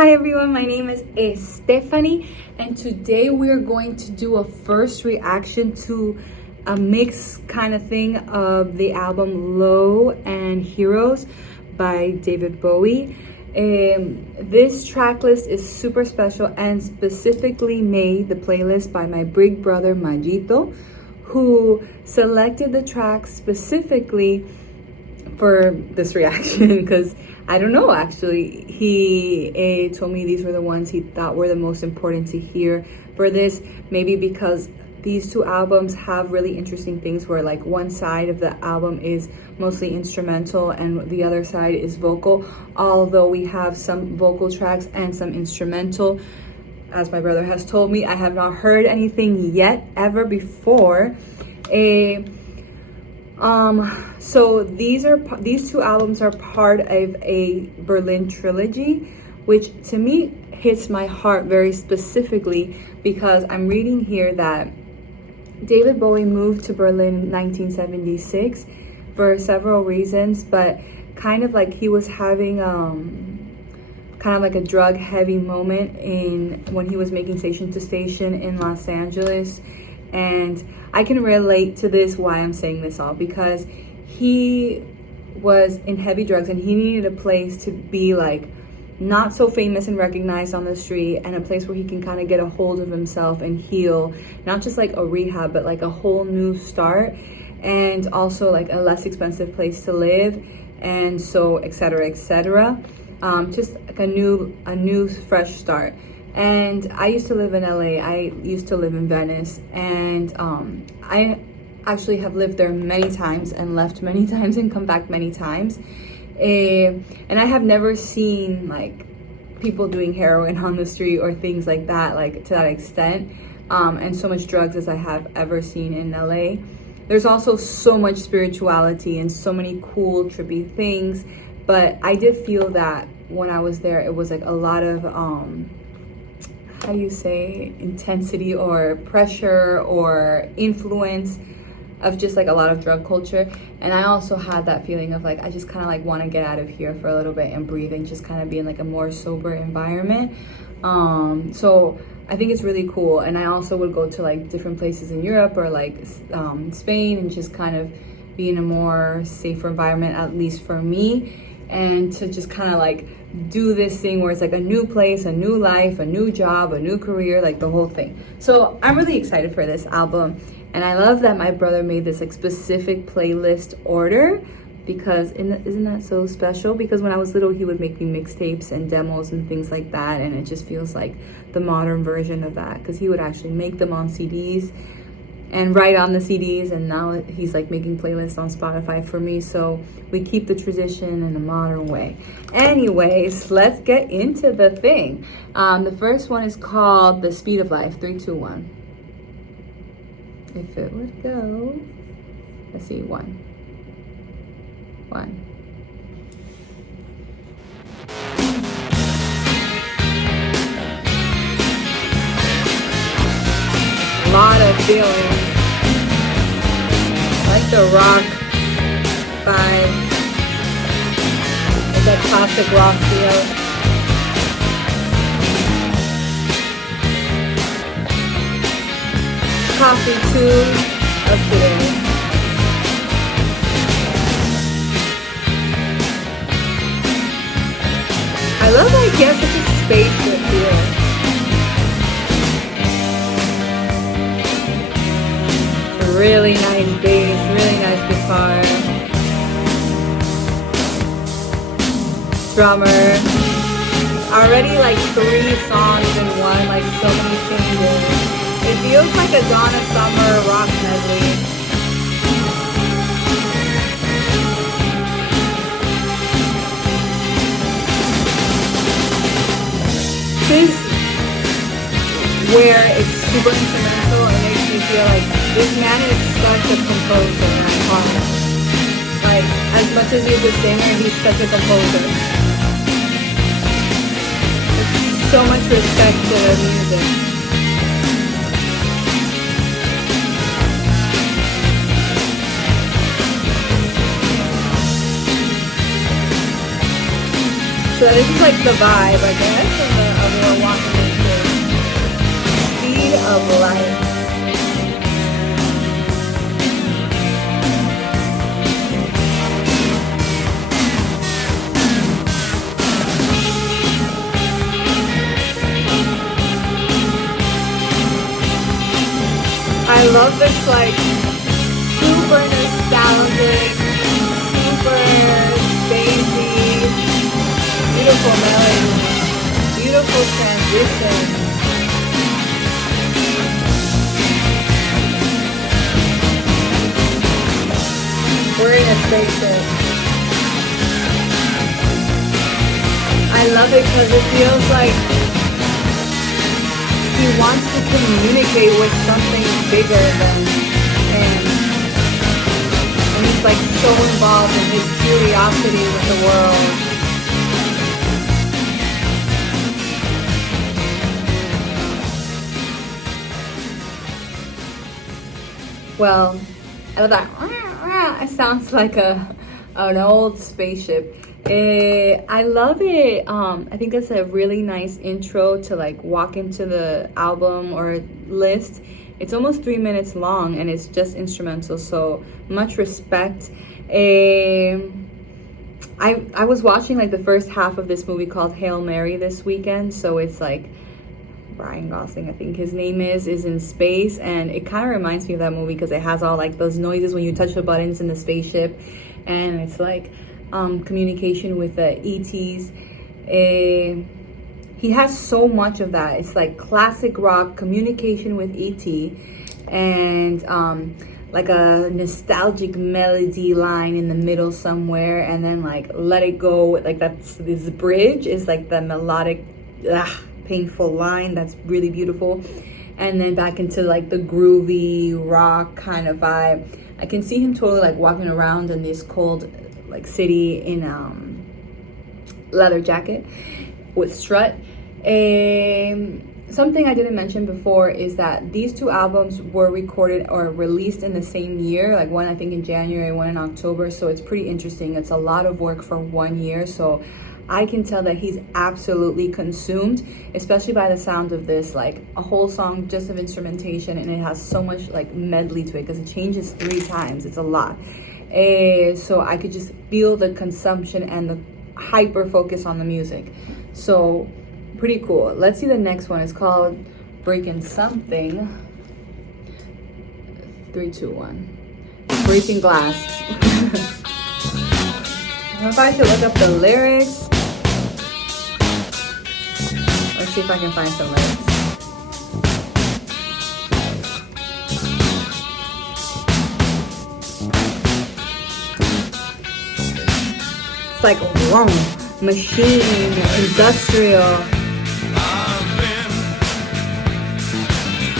Hi everyone, my name is Stephanie, and today we're going to do a first reaction to a mix kind of thing of the album Low and Heroes by David Bowie. This track list is super special and specifically made the playlist by my big brother Majito, who selected the tracks specifically for this reaction because I don't know, actually. He told me these were the ones he thought were the most important to hear for this. Maybe because these two albums have really interesting things where like one side of the album is mostly instrumental and the other side is vocal. Although we have some vocal tracks and some instrumental. As my brother has told me, I have not heard anything yet ever before. So these two albums are part of a Berlin trilogy, which to me hits my heart very specifically because I'm reading here that David Bowie moved to Berlin in 1976 for several reasons, but kind of like he was having kind of like a drug heavy moment when he was making Station to Station in Los Angeles. And I can relate to this, why I'm saying this all, because he was in heavy drugs and he needed a place to be like not so famous and recognized on the street, and a place where he can kind of get a hold of himself and heal, not just like a rehab, but like a whole new start, and also like a less expensive place to live, and so etc. Just like a new fresh start. And I used to live in LA. I used to live in Venice, and I actually have lived there many times and left many times and come back many times. And I have never seen like people doing heroin on the street or things like that, like to that extent, and so much drugs as I have ever seen in LA. There's also so much spirituality and so many cool, trippy things. But I did feel that when I was there, it was like a lot of how do you say, intensity or pressure or influence of just like a lot of drug culture. And I also had that feeling of like I just kind of like want to get out of here for a little bit and breathe and just kind of be in like a more sober environment. So I think it's really cool. And I also would go to like different places in Europe or like Spain and just kind of be in a more safer environment, at least for me, and to just kind of like do this thing where it's like a new place, a new life, a new job, a new career, like the whole thing. So I'm really excited for this album, and I love that my brother made this like specific playlist order, because isn't that so special? Because when I was little, he would make me mixtapes and demos and things like that, and it just feels like the modern version of that, because he would actually make them on CDs and write on the CDs, and now he's like making playlists on Spotify for me. So we keep the tradition in a modern way. Anyways, let's get into the thing. The first one is called The Speed of Life. 3, 2, 1. If it would go, let's see, 1. Lot of feeling. I like the rock vibe. Like that classic rock feel. Coffee tune of today. I love that he has such a spaceship feel. Really nice bass, really nice guitar. Drummer. Already like 3 songs in one, like so many changes. It feels like a Donna Summer rock medley. This where it's super instrumental and makes me feel like this man is such a composer and artist. Like, as much as he's a singer, he's such a composer. There's so much respect to the music. So this is like the vibe, I guess, of what we're walking into. Speed of light. I love this like super nostalgic, super spacey, beautiful melody, beautiful transition. We're in a spaceship. I love it because it feels like he wants to communicate with something bigger than him. And he's like so involved in his curiosity with the world. Well, I love that. It sounds like an old spaceship. I love it. I think it's a really nice intro to like walk into the album or list. It's almost 3 minutes long and it's just instrumental, so much respect. I was watching like the first half of this movie called Hail Mary this weekend, so it's like Ryan Gosling, I think his name is in space, and it kind of reminds me of that movie because it has all like those noises when you touch the buttons in the spaceship, and it's like communication with the ETs. He has so much of that. It's like classic rock communication with ET, and like a nostalgic melody line in the middle somewhere, and then like Let It Go, like that's this bridge is like the melodic painful line that's really beautiful, and then back into like the groovy rock kind of vibe. I can see him totally like walking around in this cold like city in leather jacket with strut. Something I didn't mention before is that these two albums were recorded or released in the same year, like one I think in January, one in October, so it's pretty interesting. It's a lot of work for 1 year, so I can tell that he's absolutely consumed, especially by the sound of this, like a whole song just of instrumentation, and it has so much like medley to it because it changes 3 times. It's a lot. So I could just feel the consumption and the hyper focus on the music. So pretty cool. Let's see the next one. It's called Breaking Something. 3, 2, 1. Breaking Glass. I don't know if I should look up the lyrics. Let's see if I can find some lyrics. It's like wrong, machine, industrial. I've been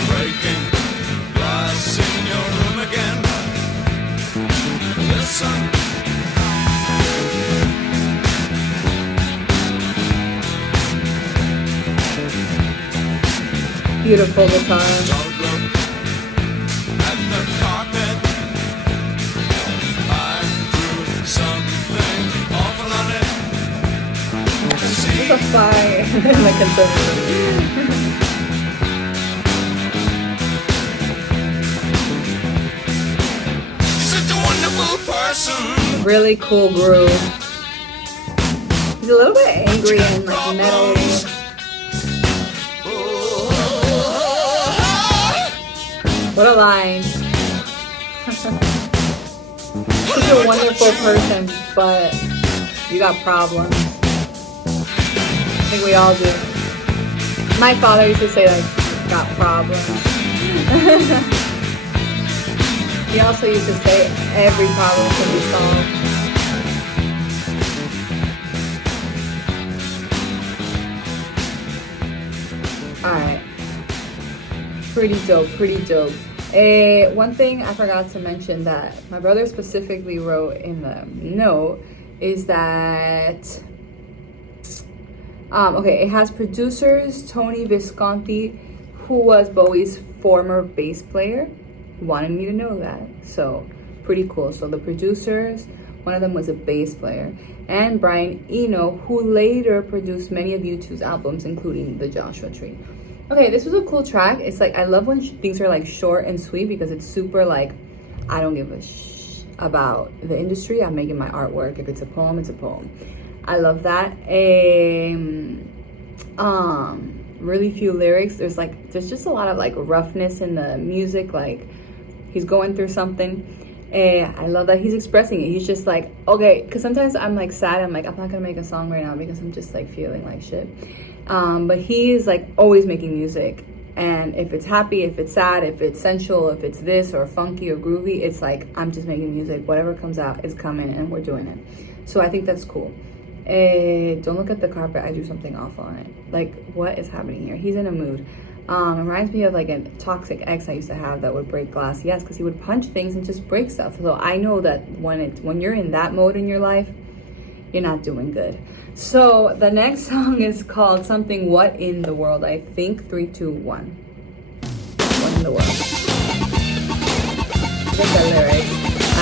breaking glass in your room again. Listen. Beautiful guitar. Don't look at the carpet. I drew something awful on it. It's a fire. My conservative. Such a wonderful person. Really cool groove. He's a little bit angry and like metal. What a line. Such a wonderful person, but you got problems. I think we all do. My father used to say like, got problems. He also used to say every problem can be solved. Alright. Pretty dope, pretty dope. One thing I forgot to mention that my brother specifically wrote in the note is that okay, it has producers Tony Visconti, who was Bowie's former bass player. He wanted me to know that, so pretty cool. So the producers, One of them was a bass player. And Brian Eno, who later produced many of U2's albums, including The Joshua Tree. Okay, this was a cool track. It's like, I love when things are like short and sweet because it's super like, I don't give a about the industry. I'm making my artwork. If it's a poem, it's a poem. I love that. Really few lyrics. There's just a lot of like roughness in the music. Like he's going through something. I love that he's expressing it. He's just like, okay, because sometimes I'm like sad. I'm like, I'm not gonna make a song right now because I'm just like feeling like shit. But he is like always making music. And if it's happy, if it's sad, if it's sensual, if it's this or funky or groovy, it's like, I'm just making music. Whatever comes out is coming and we're doing it. So I think that's cool. Don't look at the carpet. I do something awful on it. Like, what is happening here? He's in a mood. It reminds me of like a toxic ex I used to have that would break glass. Yes, because he would punch things and just break stuff. So I know that when you're in that mode in your life, you're not doing good. So the next song is called something What in the World. I think 3, 2, 1. What in the world? Look at the lyrics.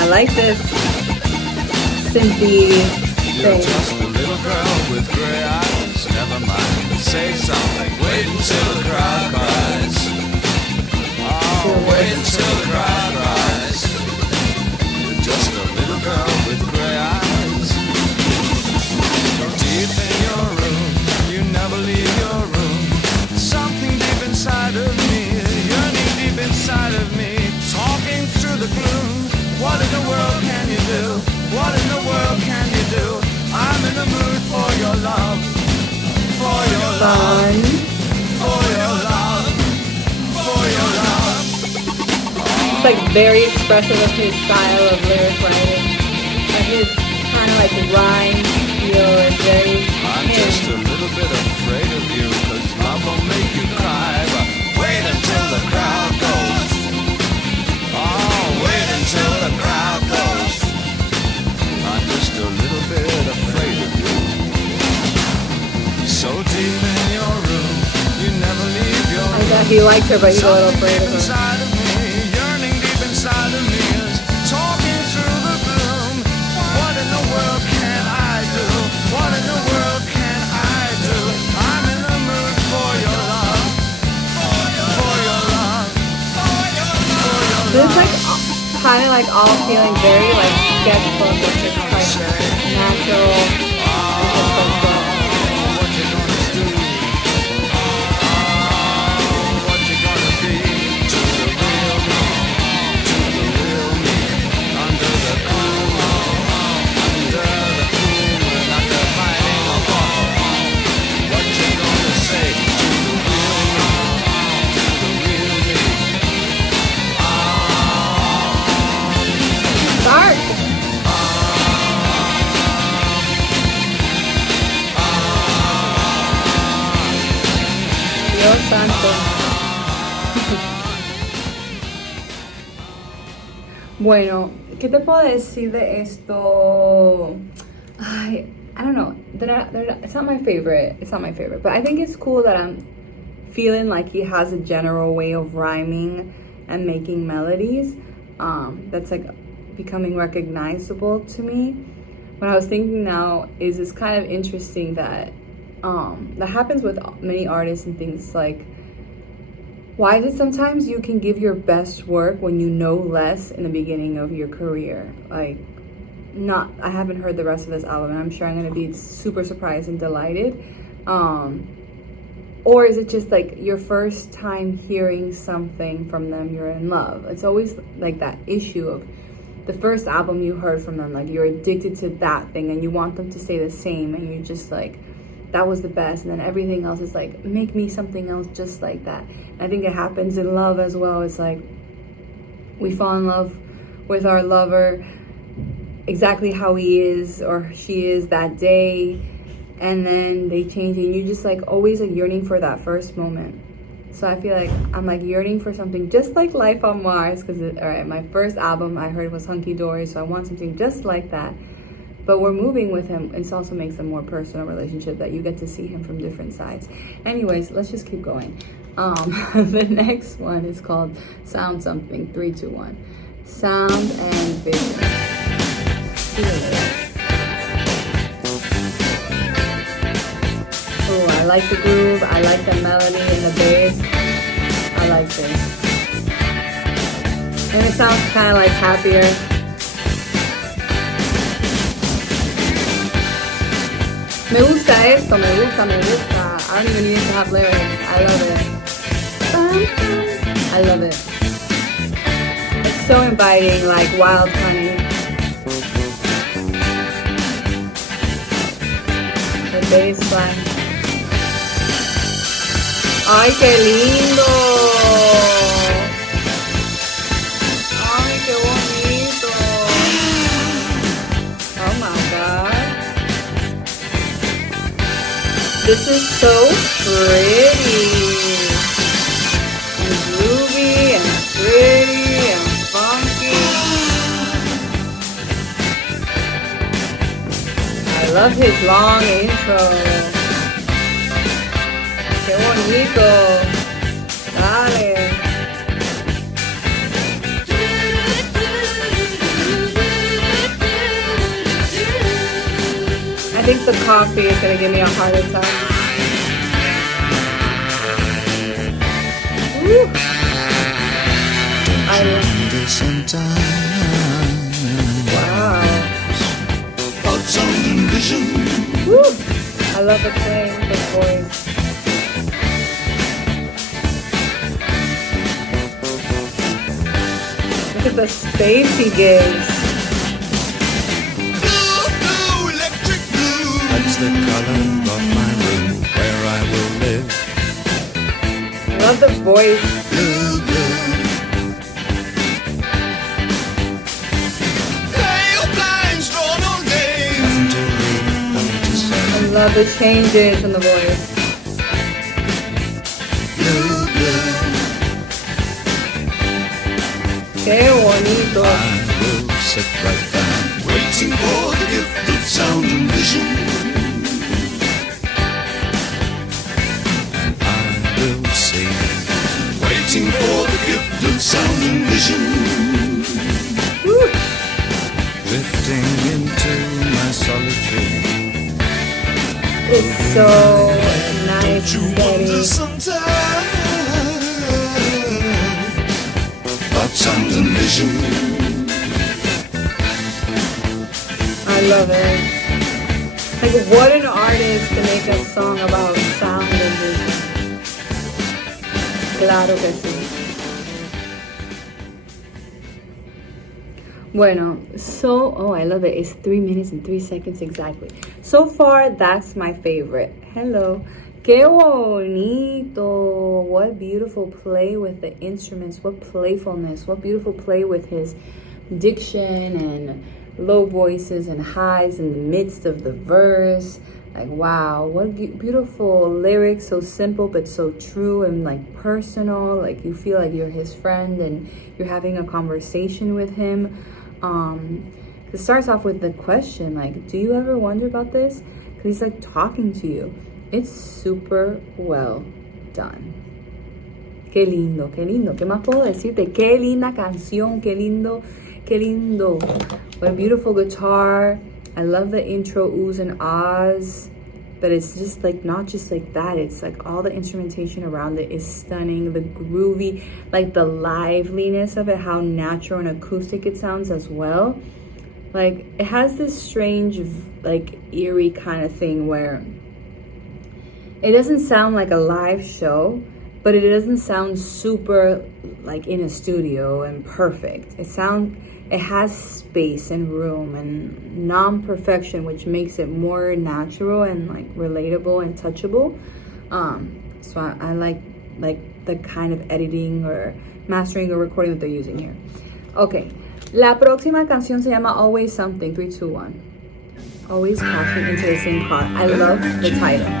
I like this synthy You're thing. just a little girl with gray eyes. Never mind, say something. Wait until the crowd cries. Oh, wait until the crowd cries. You're just a little girl with gray eyes. Deep in your room, you never leave your room. Something deep inside of me, yearning deep inside of me, talking through the gloom. What in the world can you do? What in the world can you do? I'm in the mood for your love, for your love, for your love, for your love. It's like very expressive of his style of lyric writing. Like his kind of like rhyme feel is very I'm just a little bit afraid of you, 'cause love will make you cry. But wait until the crowd goes. Oh, wait until the crowd goes. I'm just a little bit afraid of you. So deep in your room, you never leave your I room. bet he likes her, but he's a little Something afraid deep of her. inside of me, yearning deep inside of me is talking through the gloom. What in the world can I do? What in the world can I do? I'm in the mood for your love, for your love, for your love. This is like kind of like all feeling very like sketchbook. It's just like natural. It's just like that. What you gonna do? What you gonna be to the real me? To the real me? Under the cool, and under hiding apart. What you gonna say to the real me? To the real me? Start. Dios santo. Bueno, ¿qué te puedo decir de esto? I don't know. It's not my favorite. It's not my favorite. But I think it's cool that I'm feeling like he has a general way of rhyming and making melodies that's like becoming recognizable to me. What I was thinking now is it's kind of interesting that that happens with many artists and things. Like, why is it sometimes you can give your best work when you know less in the beginning of your career? Like, I haven't heard the rest of this album, and I'm sure I'm gonna be super surprised and delighted. Or is it just like your first time hearing something from them, you're in love? It's always like that issue of the first album you heard from them, like you're addicted to that thing and you want them to stay the same, and you're just like, that was the best, and then everything else is like, make me something else just like that. And I think it happens in love as well. It's like we fall in love with our lover exactly how he is or she is that day, and then they change, and you're just like always like yearning for that first moment. So I feel like I'm like yearning for something just like Life on Mars, because all right, my first album I heard was Hunky Dory, so I want something just like that. But we're moving with him. It also makes a more personal relationship that you get to see him from different sides. Anyways, let's just keep going. The next one is called Sound Something. 3, 2, 1. Sound and Vision. Oh, I like the groove. I like the melody and the bass. I like this. And it sounds kind of like happier. Me gusta esto, me gusta. I don't even need to have lyrics. I love it. I love it. It's so inviting, like wild honey. The bass line. ¡Ay, qué lindo! ¡Ay, qué bonito! Oh my God. This is so pretty. And groovy and pretty and funky. I love his long intro. ¡Qué bonito! Dale. I think the coffee is gonna give me a heart attack. Woo. Wow. Woo. I love the playing with the voice. Look at the space he gives. That's the color of my room where I will live. Love the voice. Blue, blue. Pale blinds drawn all day. Nothing to read, nothing to say. I love the changes in the voice. Blue, blue. Qué bonito. I will sit right down, waiting for the gift of sound and vision. Waiting for the gift of sound and vision. Woo. Drifting into my solitude. It's so nice You and wonder steady. sometimes about sound and vision. I love it. Like, what an artist to make a song about sound and vision. Claro que sí. Bueno, oh, I love it. It's 3 minutes and 3 seconds exactly. So far, that's my favorite. Hello. Qué bonito. What beautiful play with the instruments. What playfulness. What beautiful play with his diction and low voices and highs in the midst of the verse. Like, wow, what beautiful lyrics, so simple but so true and like personal. Like, you feel like you're his friend and you're having a conversation with him. It starts off with the question, like, do you ever wonder about this? Because he's like talking to you. It's super well done. Qué lindo, qué lindo. ¿Qué más puedo decirte? Qué linda canción, qué lindo, qué lindo. What a beautiful guitar. I love the intro oohs and ahs, but it's just like not just like that. It's like all the instrumentation around it is stunning. The groovy, like the liveliness of it, how natural and acoustic it sounds as well. Like, it has this strange, like, eerie kind of thing where it doesn't sound like a live show, but it doesn't sound super like in a studio and perfect. It has space and room and non-perfection, which makes it more natural and like relatable and touchable. So I like the kind of editing or mastering or recording that they're using here. Okay, la próxima canción se llama Always Something. 3, 2, 1. Always crashing into the same car. I love the title.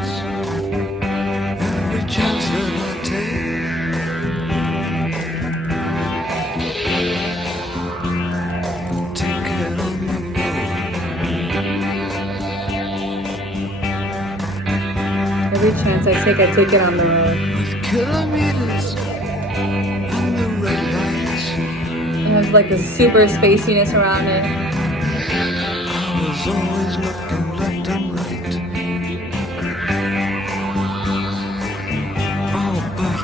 Every chance that I take, take it on the road. Every chance I take it on the road. With kilometers and the red lights, It has like the super spaciness around it. I He's always looking left and right. Oh, but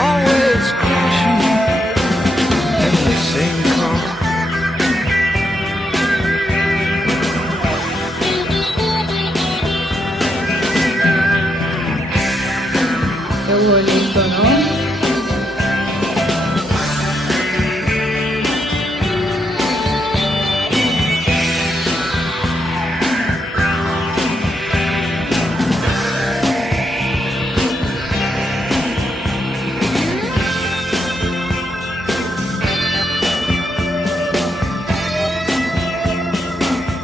always crashing in the same car. Qué bonito, ¿no?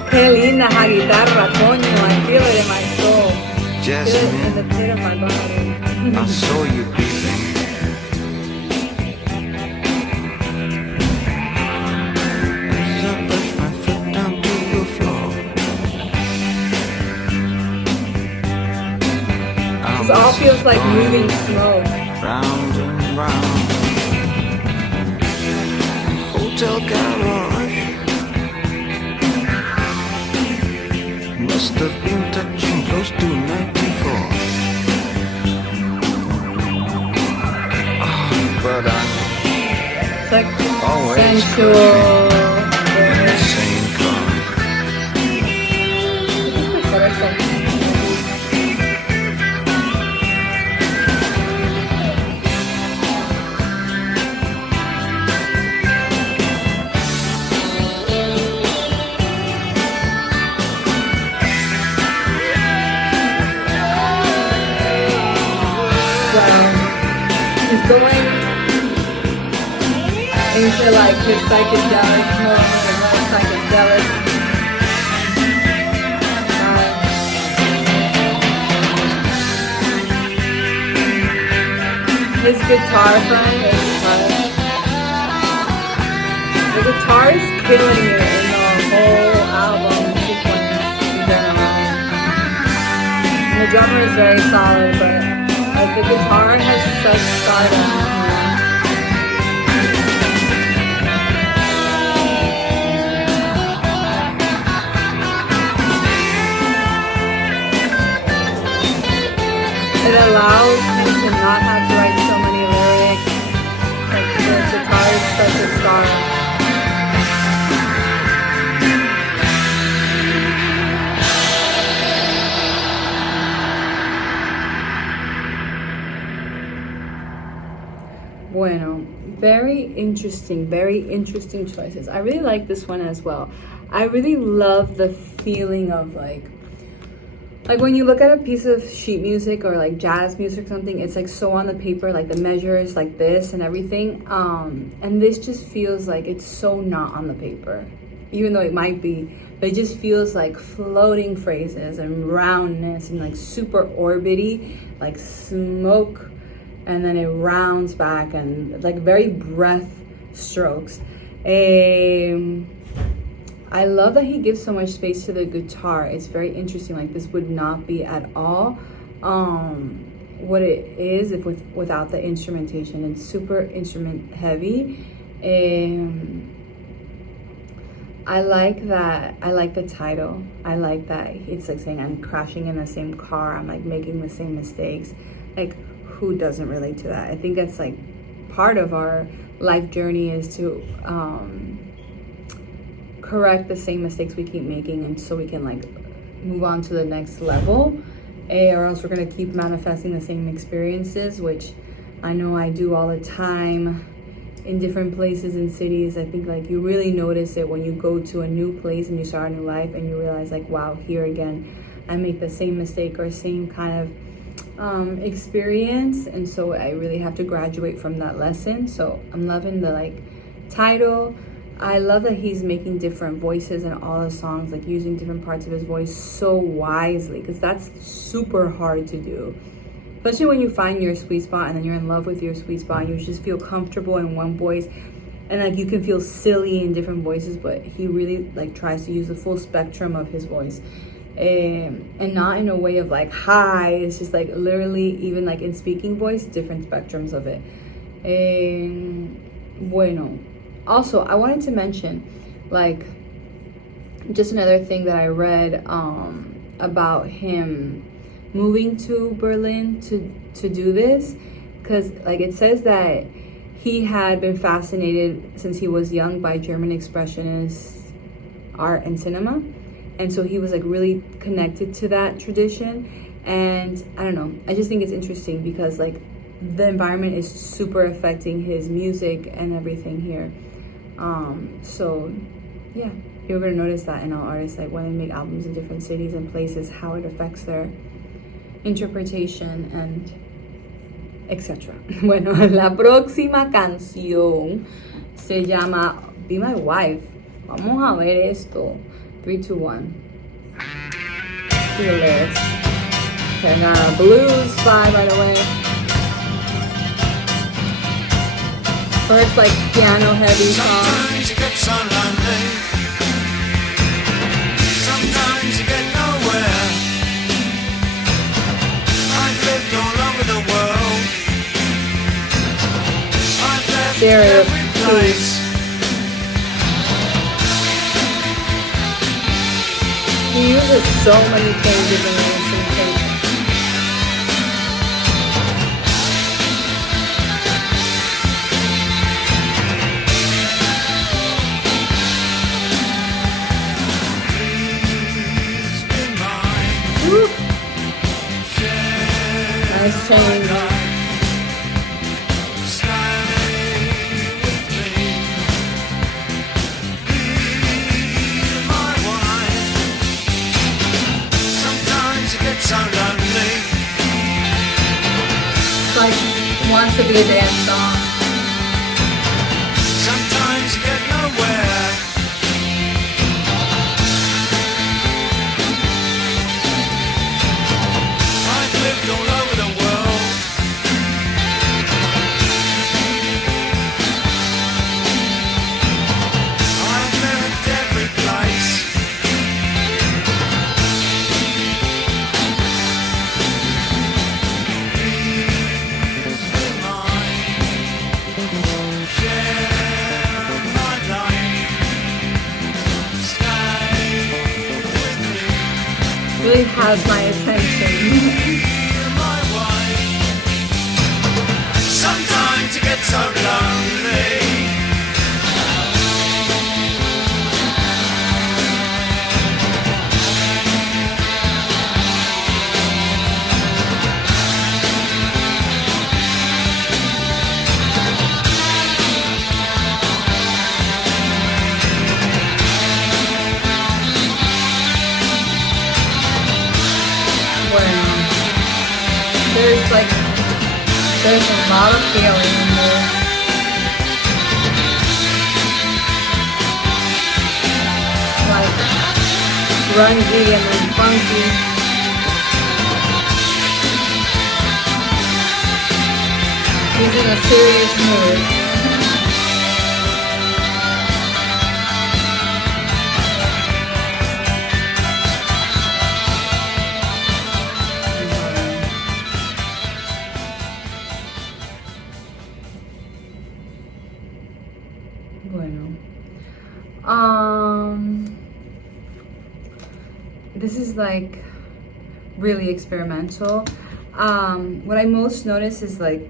Qué linda esa guitarra, coño. I feel it in my soul. Feel it in Jasmine, the pit of my body. I saw you breathing. As I push my foot down to the floor, This all feels like moving smoke. round and round. Hotel garage must have been touching close to 94. But I'm It's like always sensual. in the same car. He's going into like his psychedelic mode, and more psychedelic. His guitar friend is the guitar is killing you in the whole album sequence in general. And the drummer is very solid, but like the guitar has such stardom. It allows him to not have to write so many lyrics. Like the guitar is such a star. Bueno, very interesting choices. I really like this one as well. I really love the feeling of like when you look at a piece of sheet music or like jazz music or something, it's like so on the paper, like the measures like this and everything. And this just feels like it's so not on the paper, even though it might be, but it just feels like floating phrases and roundness and like super orbity, like smoke, and then it rounds back and like very breath strokes. I love that he gives so much space to the guitar. It's very interesting. Like this would not be at all what it is if without the instrumentation. It's super instrument heavy. I like that. I like the title. I like that it's like saying I'm crashing in the same car. I'm like making the same mistakes. Like who doesn't relate to that? I think that's like part of our life journey is to correct the same mistakes we keep making, and so we can like move on to the next level, or else we're gonna keep manifesting the same experiences, which I know I do all the time in different places and cities. I think like you really notice it when you go to a new place and you start a new life and you realize like, wow, here again I make the same mistake or same kind of experience, and so I really have to graduate from that lesson. So I'm loving the like title. I love that he's making different voices in all the songs, like using different parts of his voice so wisely, because that's super hard to do, especially when you find your sweet spot and then you're in love with your sweet spot and you just feel comfortable in one voice, and like you can feel silly in different voices, but he really like tries to use the full spectrum of his voice, and not in a way of like high. It's just like literally, even like in speaking voice, different spectrums of it. Bueno, also I wanted to mention, like, just another thing that I read about him moving to Berlin to do this, because like it says that he had been fascinated since he was young by German expressionist art and cinema, and so he was like really connected to that tradition. And I don't know, I just think it's interesting because like the environment is super affecting his music and everything here. So yeah, you're gonna notice that in all artists, like when they make albums in different cities and places, how it affects their interpretation and etc. Bueno, la próxima canción se llama Be My Wife. Vamos a ver esto. 3, 2, 1. See the lyrics. Okay, I got a blues vibe right away. First, like piano heavy song. Sometimes you get so lonely. Sometimes you get nowhere. I've lived all over the world. I've left every place. He uses so many changes in the instrumentation. Woo. Nice change. Like wants to be a dance song. Sometimes you get nowhere. I've lived all over the world. I've lived every place. Really has my attention. Sometimes you get so lonely. There's a lot of feeling in this. Like grungy and then funky. He's in a serious mood. This is like really experimental. What I most notice is like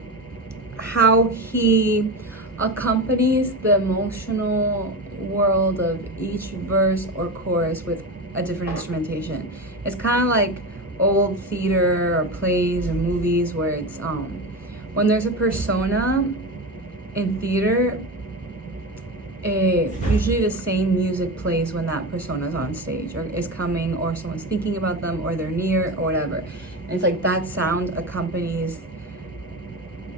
how he accompanies the emotional world of each verse or chorus with a different instrumentation. It's kind of like old theater or plays and movies where it's when there's a persona in theater, usually the same music plays when that persona is on stage or is coming, or someone's thinking about them, or they're near, or whatever. And it's like that sound accompanies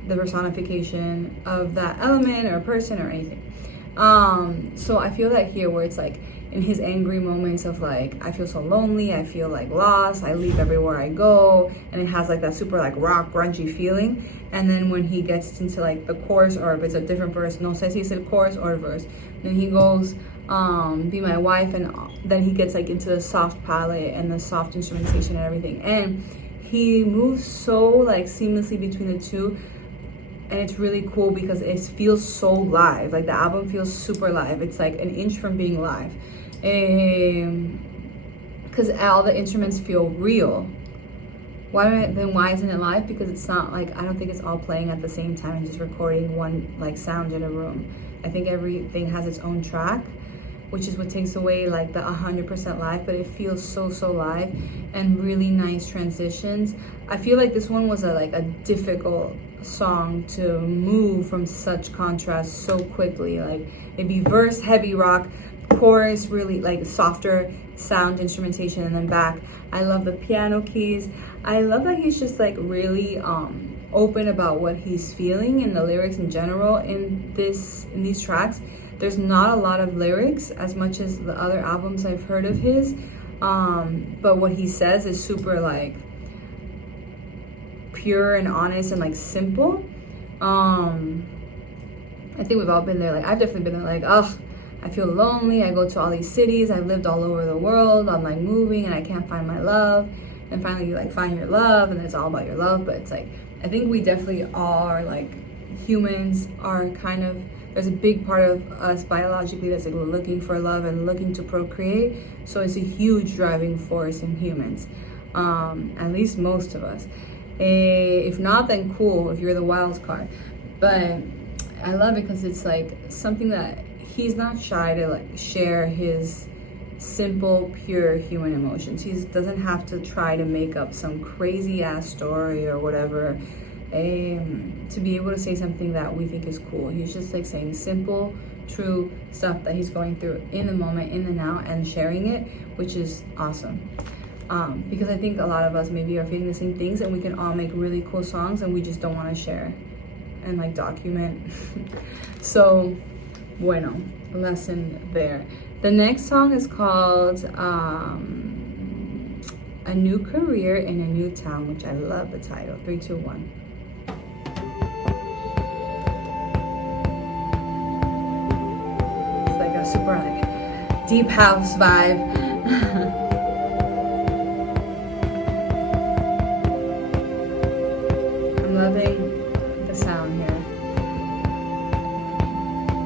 the personification of that element or person or anything. So I feel that here, where it's like in his angry moments of like, I feel so lonely, I feel like lost, I leave everywhere I go, and it has like that super like rock grungy feeling. And then when he gets into like the chorus, or if it's a different verse, no sé si it's a chorus or a verse, then he goes be my wife, and then he gets like into the soft palette and the soft instrumentation and everything, and he moves so like seamlessly between the two. And it's really cool because it feels so live. Like the album feels super live. It's like an inch from being live. Because all the instruments feel real. Why isn't it live? Because it's not like, I don't think it's all playing at the same time and just recording one like sound in a room. I think everything has its own track, which is what takes away like the 100% live, but it feels so live, and really nice transitions. I feel like this one was a difficult song to move from such contrast so quickly. Like it'd be verse, heavy rock, chorus, really like softer sound instrumentation, and then back. I love the piano keys. I love that he's just like really open about what he's feeling in the lyrics in general in these tracks. There's not a lot of lyrics as much as the other albums I've heard of his, but what he says is super like pure and honest and like simple. I think we've all been there. Like I've definitely been there, like, ugh, I feel lonely. I go to all these cities. I've lived all over the world. I'm like moving and I can't find my love. And finally you like find your love, and it's all about your love. But it's like, I think we definitely are, like, humans are kind of, there's a big part of us biologically that's like looking for love and looking to procreate. So it's a huge driving force in humans, at least most of us. If not, then cool, if you're the wild card. But I love it because it's like something that he's not shy to like share his simple, pure human emotions. He doesn't have to try to make up some crazy ass story or whatever to be able to say something that we think is cool. He's just like saying simple, true stuff that he's going through in the moment, in the now, and sharing it, which is awesome. Because I think a lot of us maybe are feeling the same things, and we can all make really cool songs and we just don't want to share and like document. So, bueno, lesson there. The next song is called A New Career in a New Town, which I love the title. 3, 2, 1. It's like a super like deep house vibe. I'm loving the sound here.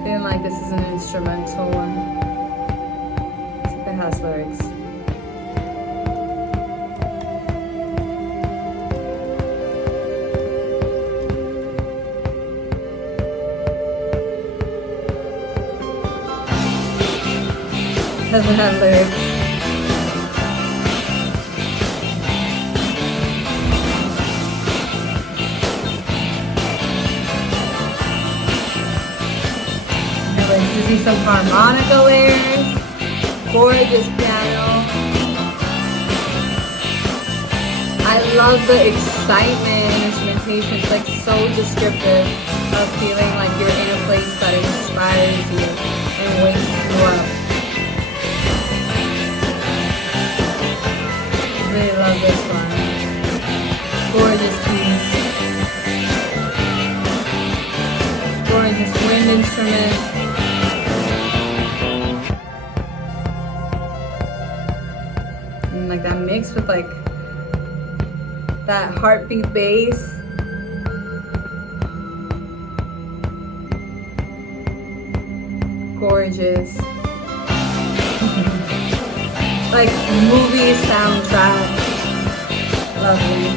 Feeling like this is an instrumental one. It has lyrics. Doesn't have lyrics. You see some harmonica layers. Gorgeous piano. I love the excitement and instrumentation. It's like so descriptive of feeling like you're in a place that inspires you and wakes you up. I really love this one. Gorgeous keys. Gorgeous wind instrument. Like that mix with like that heartbeat bass. Gorgeous. Like movie soundtrack. Lovely.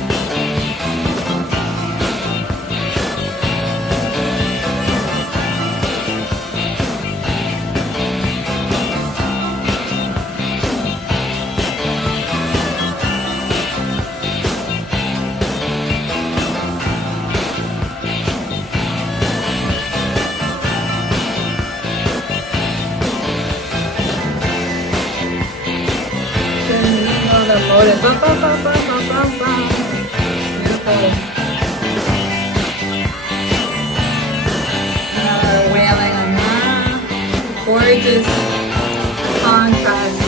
Motive. Bum, bum, bum, bum, bum, bum, bum. Beautiful. Wailing on that. Gorgeous contrast.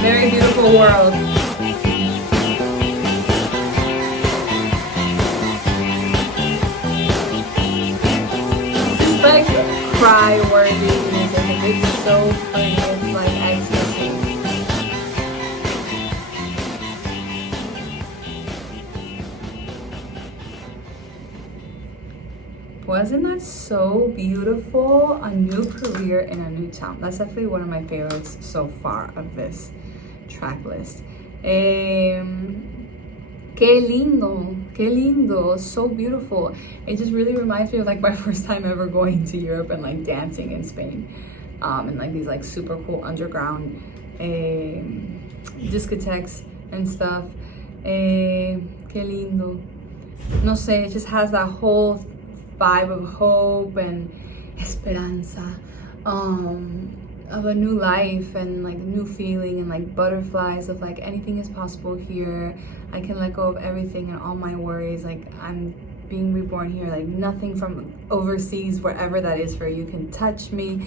Very beautiful world. It's just like cry-worthy music. It's so funny. It's like ecstasy. Wasn't that so beautiful? A new career in a new town. That's definitely one of my favorites so far of this track list. Qué lindo, so beautiful. It just really reminds me of like my first time ever going to Europe and like dancing in Spain, and like these like super cool underground discotheques and stuff. Qué lindo. No sé, it just has that whole vibe of hope and esperanza, of a new life and like new feeling and like butterflies of like anything is possible here. I can let go of everything and all my worries. Like I'm being reborn here. Like nothing from overseas, wherever that is for you, can touch me.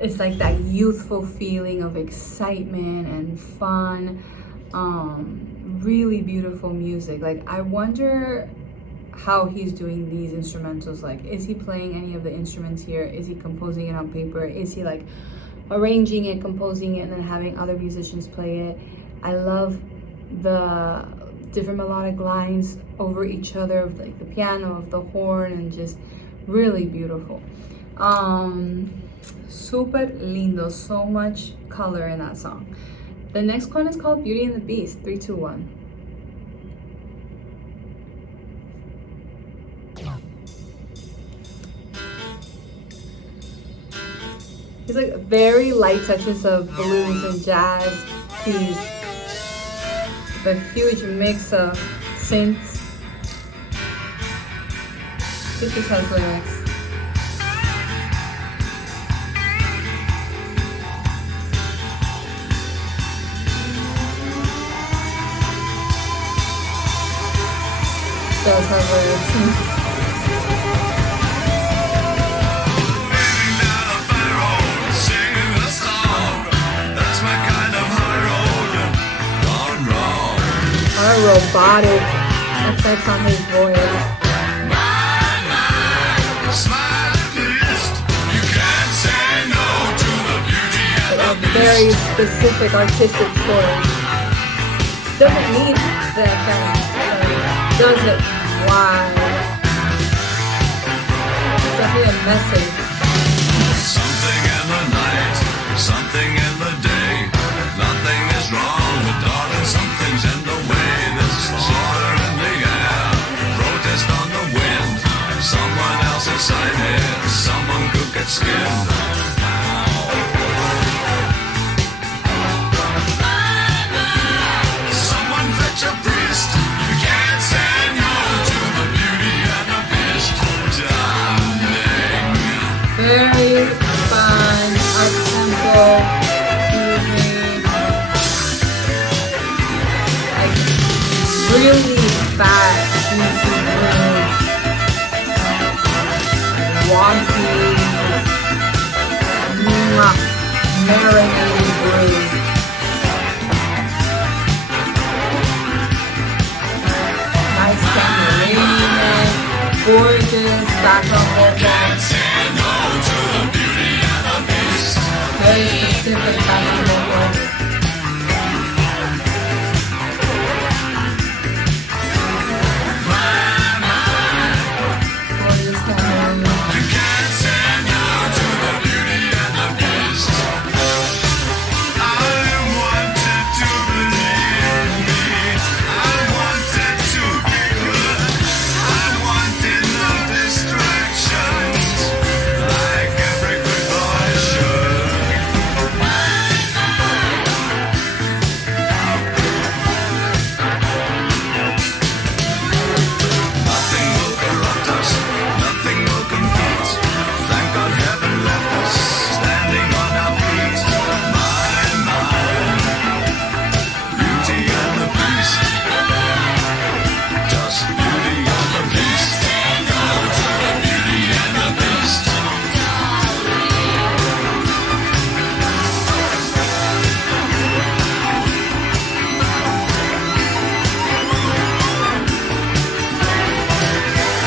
It's like that youthful feeling of excitement and fun. Really beautiful music. Like I wonder how he's doing these instrumentals. Like, is he playing any of the instruments here? Is he composing it on paper? Is he like arranging it, composing it, and then having other musicians play it? I love the different melodic lines over each other of like the piano, of the horn, and just really beautiful. Super lindo. So much color in that song. The next one is called Beauty and the Beast. 3, 2, 1. He's like very light touches of blues and jazz keys. The huge mix of synths. This just has lyrics. Does have lyrics. Robotic effects on his voice. A very specific artistic choice. Doesn't need the effects, does it? Why? It's definitely a message. Something in the night, something in the day. Nothing is wrong, but darling, something's in the way. Slaughter in the air, protest on the wind. Someone else inside here, someone could get skinned. Someone fetch a priest. You can't say no to the beauty and the beast, darling. Very fun, up-tempo. Really fast, juicy groove, wonky, marinated groove. Nice tambourine, gorgeous background vocals. Very specific background vocals.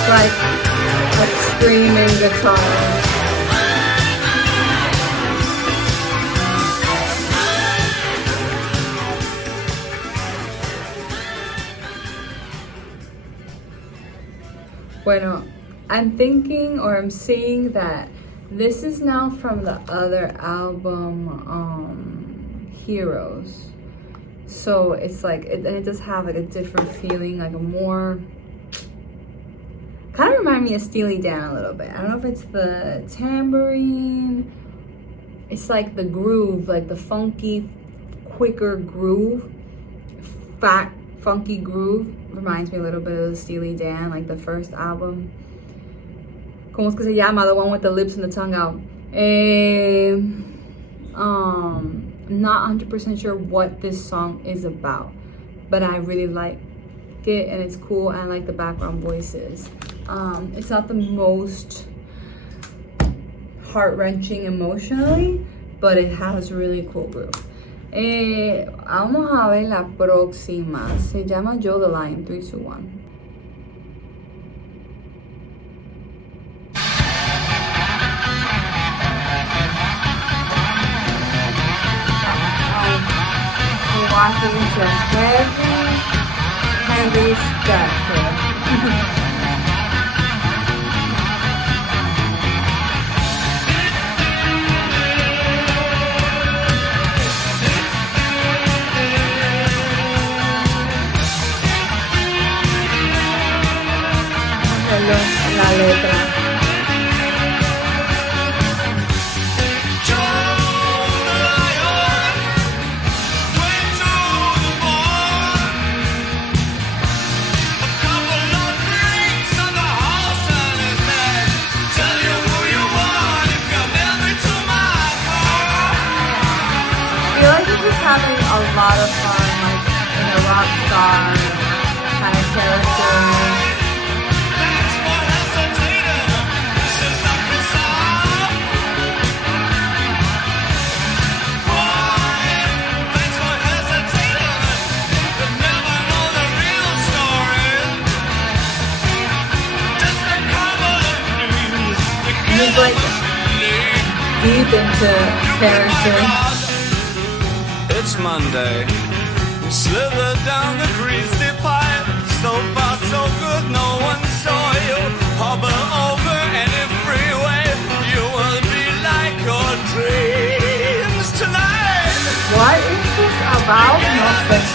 Like a screaming guitar. Bueno, I'm thinking or I'm seeing that this is now from the other album, Heroes. So it's like, it does have like a different feeling, like a more, kind of remind me of Steely Dan a little bit. I don't know if it's the tambourine. It's like the groove, like the funky, quicker groove, fat, funky groove. Reminds me a little bit of the Steely Dan, like the first album. ¿Cómo es que se llama? The one with the lips and the tongue out. Not 100% sure what this song is about, but I really like it and it's cool. And I like the background voices. It's not the most heart-wrenching emotionally, but it has really cool groove. Vamos a ver la próxima. Se llama Joe the Lion. 3, 2, 1. Walking into heavy stuff here. La letra. Having a lot of fun, like in a rock star kind of character. He's like deep into character. It's Monday. We slithered down the greasy pipe. So far, so good, no one saw you. Hobble over any freeway. You will be like your dreams tonight. What is this about? Nothing.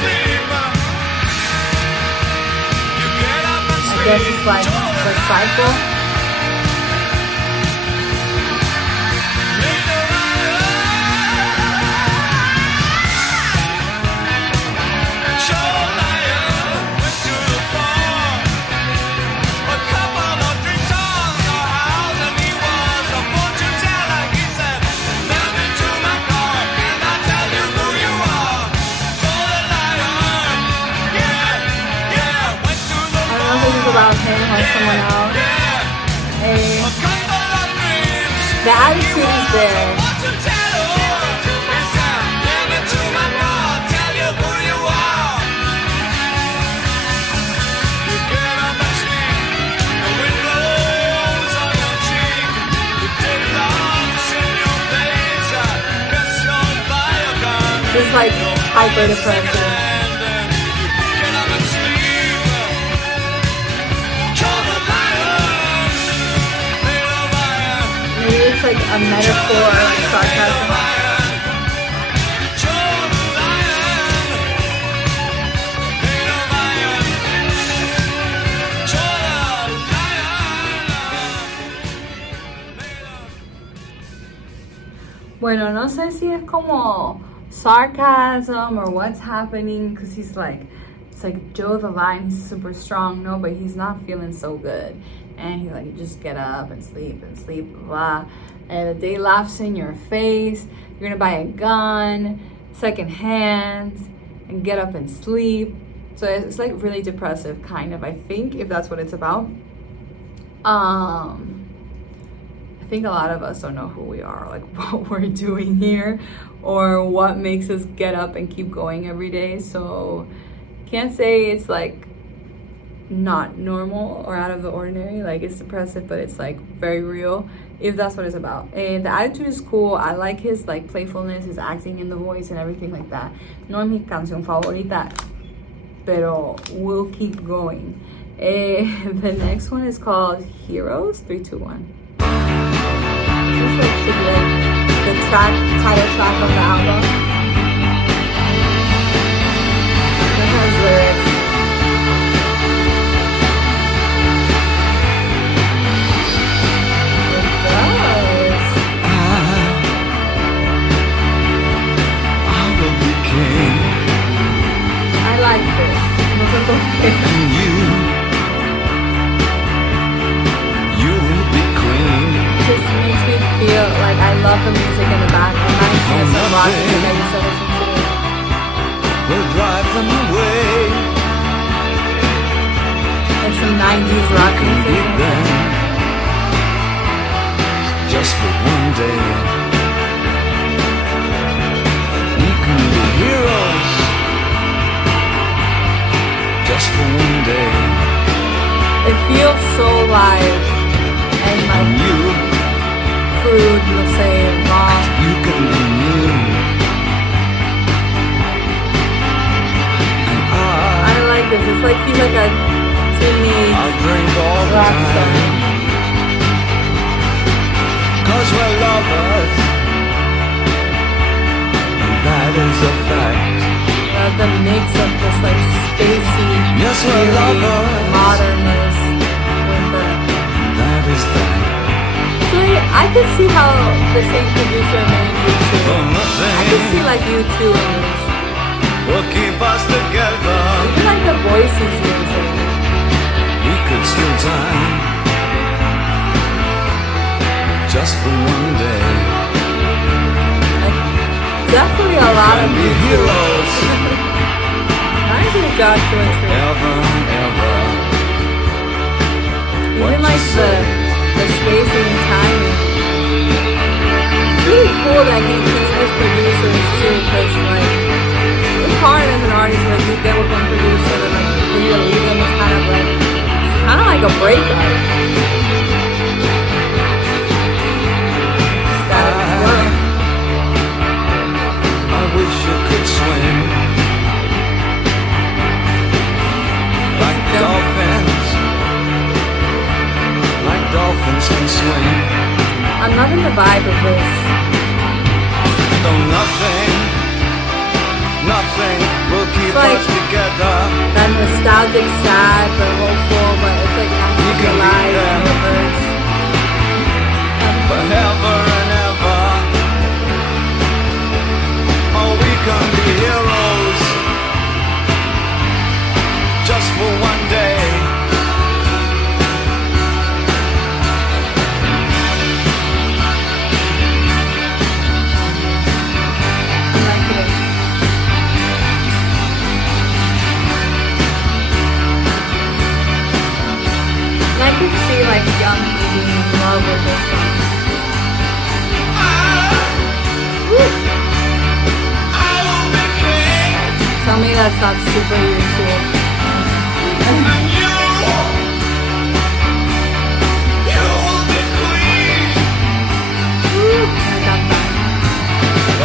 I guess it's like the cycle. About him or someone else. The attitude is there. It's like hyper depressive. It's like a metaphor, like sarcasm. Bueno, no sé si es como sarcasm or what's happening, because he's like, it's like Joe the Lion, he's super strong, no, but he's not feeling so good. And he's like, you just get up and sleep, blah. And the day laughs in your face. You're gonna buy a gun, secondhand, and get up and sleep. So it's like really depressive, kind of, I think, if that's what it's about. I think a lot of us don't know who we are, like what we're doing here, or what makes us get up and keep going every day. So can't say it's like not normal or out of the ordinary, like it's depressive, but it's like very real, if that's what it's about. And the attitude is cool. I like his like playfulness, his acting in the voice and everything like that. No es mi canción favorita, pero we'll keep going. The next one is called Heroes. 3, 2, 1. This like should be like the title track of the album. It has lyrics. I like this. And you will be queen. Just makes me feel like I love the music in the background. I see some rock music I used to listen to. We'll drive them away. Like some 90s rock music. Just for one day. We can be heroes. Just for one day. It feels so live and like crude, let's say, raw. You can be new. And I like this. It's like he's like a teenage I'll drink all the rock star. time. 'Cause we're lovers. And that is a fact. The mix of this like spacey, Yes, we're lovers. modernness with the. That is that. Actually, I could see how the same producer made U2. For nothing. I could see like U2 in this. Will keep us together. Even like the voice he's using. We could steal time. Just for one day. Definitely a lot of Be heroes. Reminds me of Joshua Tree. Ever, ever. What Even you like say? the spacing and timing. It's really cool that he changes producers too, because like it's hard as an artist when you get with one producer and like for you to leave them is kind of like a breakup. I wish you could swim like dolphins. Like dolphins can swim. I'm loving the vibe of this. Though nothing will keep It's like us together. that nostalgic, sad, but hopeful, but it's like You actually can be alive there. and reverse. Forever and ever. Oh, we can be heroes. Just for one day. I like it. And I could see like young me being in love with this song. Woo. Tell me that's not super YouTube. Woo. I got that.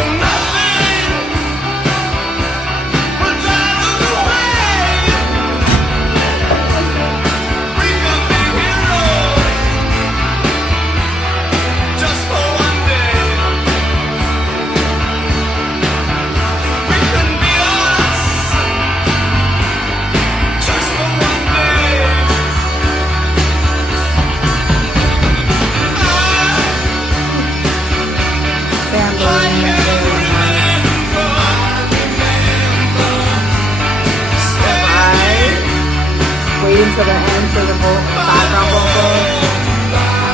Waiting to the end for the background vocals.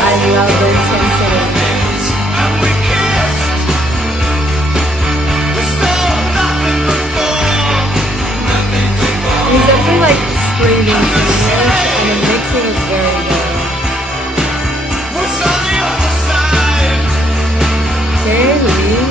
I love the intensity. He's definitely like screaming singers, and the mixing is very good. Very lean.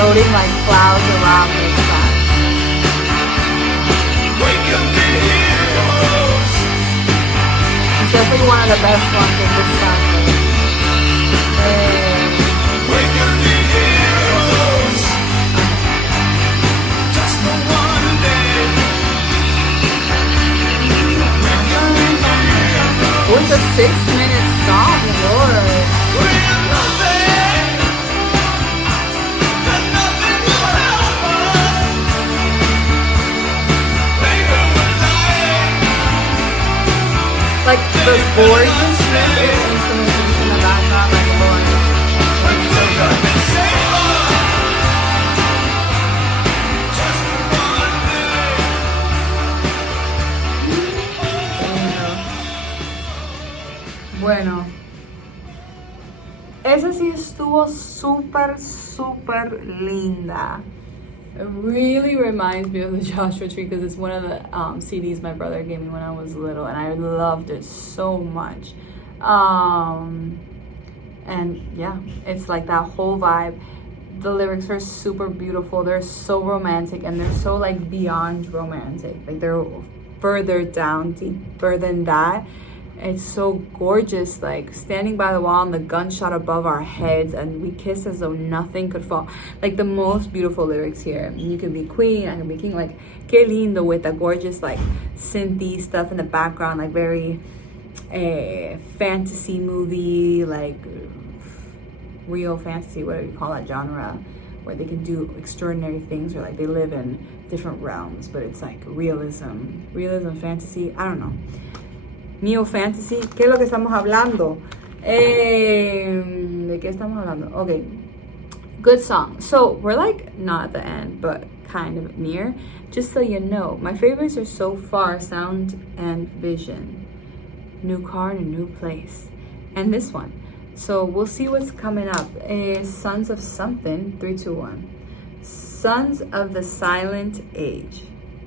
floating like clouds around this sky. It's definitely one of the best ones in this soundtrack. Oh, it's a 6-minute song, Lord. Like the gorgeousness of instrumentation in the background, like Lord. It's so good. Bueno, esa sí estuvo súper linda. It really reminds me of the Joshua Tree because it's one of the CDs my brother gave me when I was little, and I loved it so much. And yeah, it's like that whole vibe. The lyrics are super beautiful. They're so romantic, and they're so like beyond romantic. Like they're further down, deeper than that. It's so gorgeous, like standing by the wall and the gunshot above our heads, and we kiss as though nothing could fall. Like the most beautiful lyrics here. You can be queen, I can be king. Like que lindo, with the gorgeous like synthy stuff in the background, like very fantasy movie, like real fantasy, whatever you call that genre, where they can do extraordinary things, or like they live in different realms, but it's like realism, fantasy. I don't know. Neo Fantasy, ¿qué es lo que estamos hablando? ¿De qué estamos hablando? Okay, good song. So we're like not at the end, but kind of near. Just so you know, my favorites are so far Sound and Vision, New Car in a New Place, and this one. So we'll see what's coming up. Sons of Something, 3, 2, 1. Sons of the Silent Age.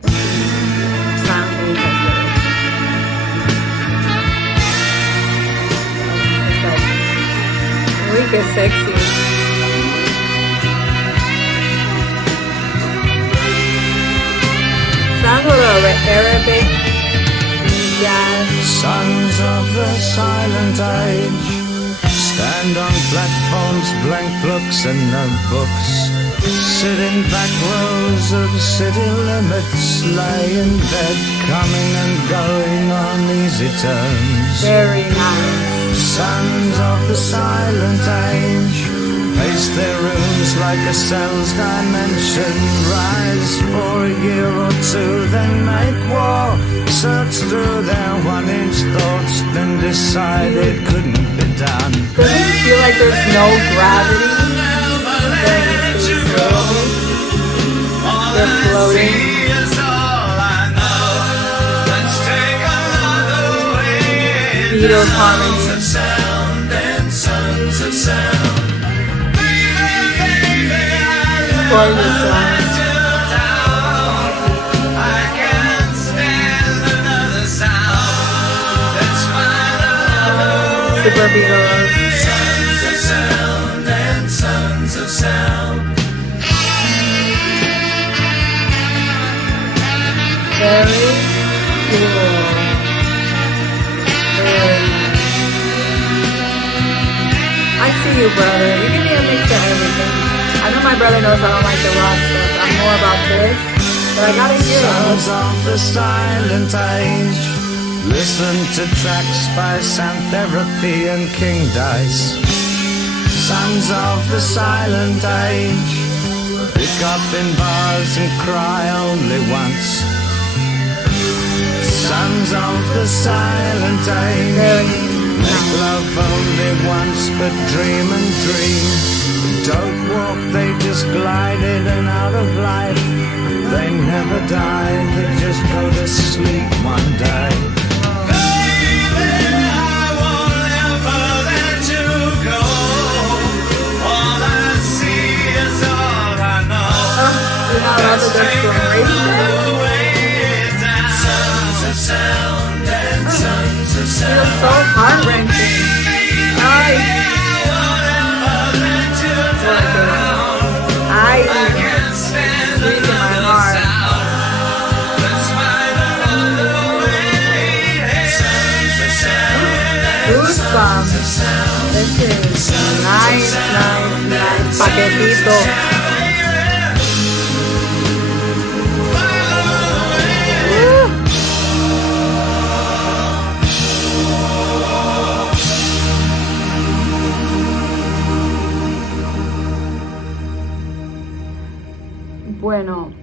Silent Age. Uy, qué sexy. Sounds a little Arabic. Jazz. Sons of the silent age stand on platforms, blank books and notebooks. Sit in back rows of city limits, lie in bed, coming and going on easy terms. Very nice. Sons of the silent age pace their rooms like a cell's dimension. Rise for a year or two, then make war. Search through their 1-inch thoughts, then decide it couldn't be done. Doesn't it feel like there's no gravity? They're floating. Beatles harmony. Gorgeous song. Super Beatles. Sons of sound. Very cool. I see you, brother. You give me a mix of everything. I know my brother knows I don't like the rock stuff. I'm more about this, but I gotta hear it. Sons of the silent age. Listen to tracks by Sound Therapy and King Dice. Sons of the silent age. Pick up in bars and cry only once. Sons of the silent age. Make love only once, but dream and dream. Don't walk, they just glide in and out of life. They never die, they just go to sleep one day. Baby, I won't ever let you go. All I see is all I know. That's away down. Sons of sound and sons of sound. Feels so heart-wrenching. I welcome. This is nice paquetito. Bueno,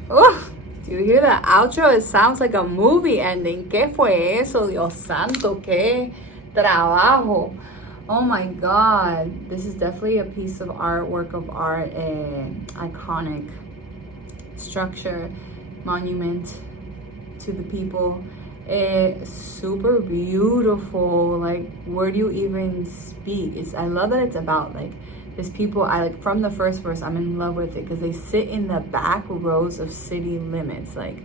do you hear the outro? It sounds like a movie ending. ¿Qué fue eso? Dios santo, qué trabajo. Oh my God. This is definitely a piece of art, work of art, iconic structure, monument to the people. Super beautiful. Like, where do you even speak? I love that it's about like these people. I like from the first verse, I'm in love with it because they sit in the back rows of city limits. Like,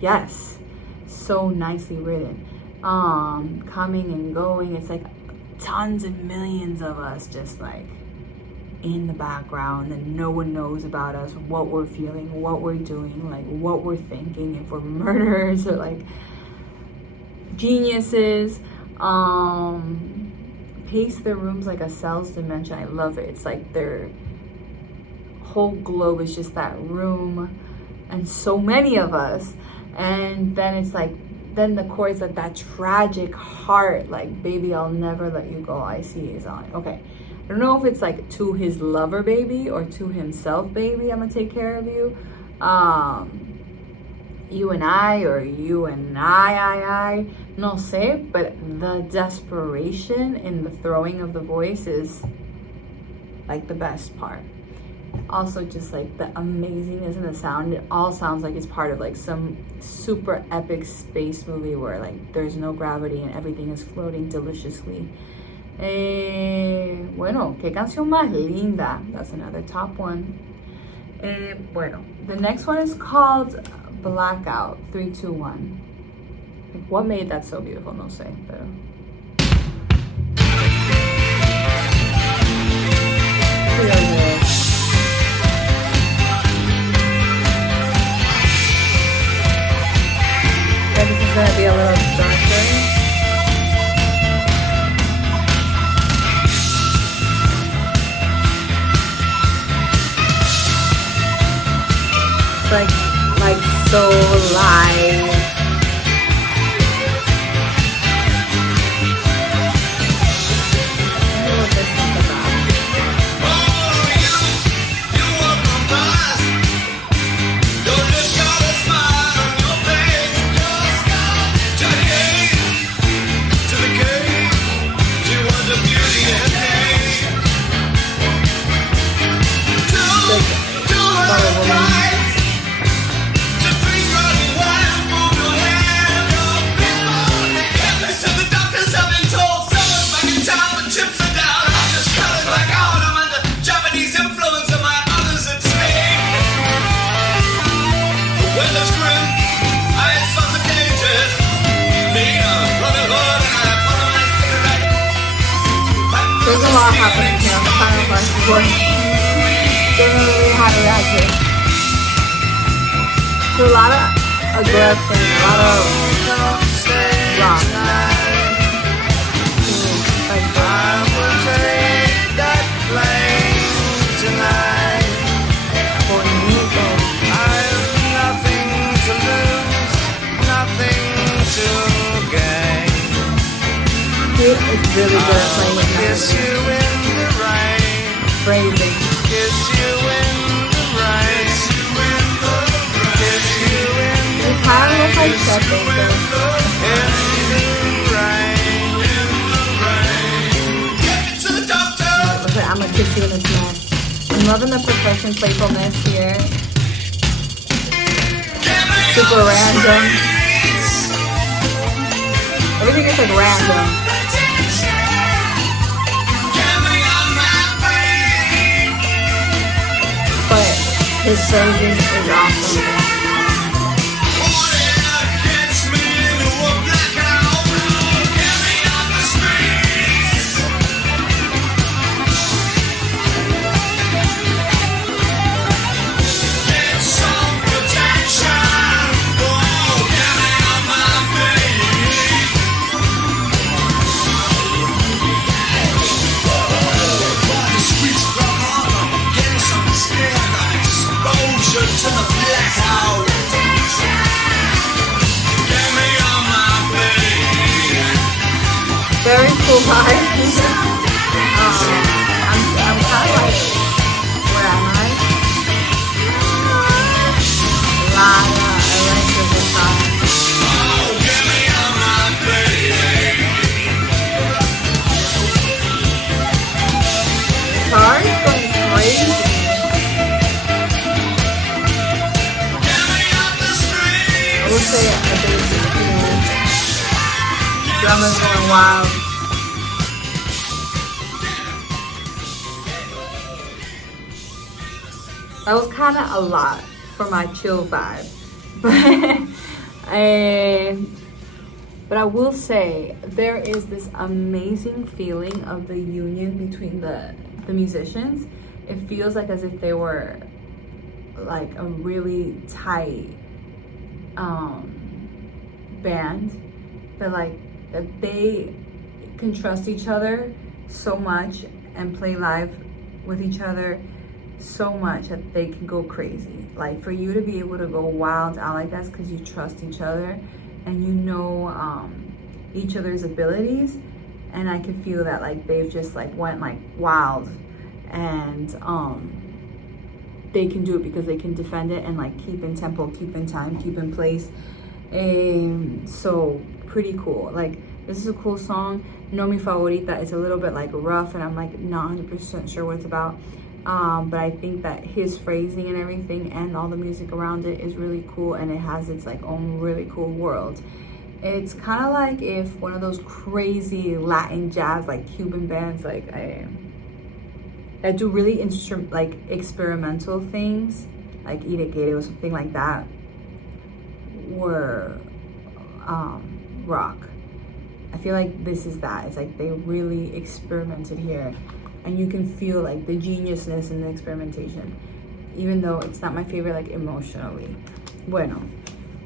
yes, so nicely written. Coming and going. It's like tons and millions of us just like in the background, and no one knows about us, what we're feeling, what we're doing, like what we're thinking, if we're murderers or like geniuses. Pace their rooms like a cell's dimension. I love it. It's like their whole globe is just that room and so many of us. And then it's like, then the chorus, like that tragic heart, like, baby, I'll never let you go, I see is on. Okay, I don't know if it's like to his lover, baby, or to himself, baby, I'm gonna take care of you. You and I, or you and I, no sé, but the desperation in the throwing of the voice is like the best part. Also, just like the amazingness in the sound, it all sounds like it's part of like some super epic space movie where like there's no gravity and everything is floating deliciously. Bueno, qué canción más linda. That's another top one. Bueno, the next one is called Blackout. 3, 2, 1. Like, what made that so beautiful? No sé, pero. This is gonna be a little darker. It's like so live. There's a lot happening here. I'm kind of like, don't really know how to react to it. There's a lot of aggression, a lot of rock. I will take that plane tonight. Bonito. I've nothing to lose, nothing to gain. It's really good at playing with Kiss you in the rain. phrasing. Kiss you in the rain. Kiss you in the It kind of looks like stepping though. Okay, I'm gonna kiss you in this mess. I'm loving the percussion playfulness here. Super random. Everything is like random. But his phrasing is awesome. will say there's this drummers going wild. That was kind of a lot for my chill vibe, but I will say there is this amazing feeling of the union between the musicians. It feels like as if they were like a really tight band, that like that they can trust each other so much and play live with each other so much that they can go crazy. Like for you to be able to go wild out like that's because you trust each other and you know each other's abilities. And I can feel that like they've just like went like wild, and they can do it because they can defend it and like keep in tempo, keep in time, keep in place. So pretty cool. Like this is a cool song. No Mi Favorita. It's a little bit like rough and I'm like not 100% sure what it's about. But I think that his phrasing and everything and all the music around it is really cool, and it has its like own really cool world. It's kind of like if one of those crazy Latin jazz, like Cuban bands, like that do really like experimental things, like Irekere or something like that, were rock. I feel like this is that. It's like they really experimented here. And you can feel like the geniusness in the experimentation, even though it's not my favorite like emotionally. Bueno,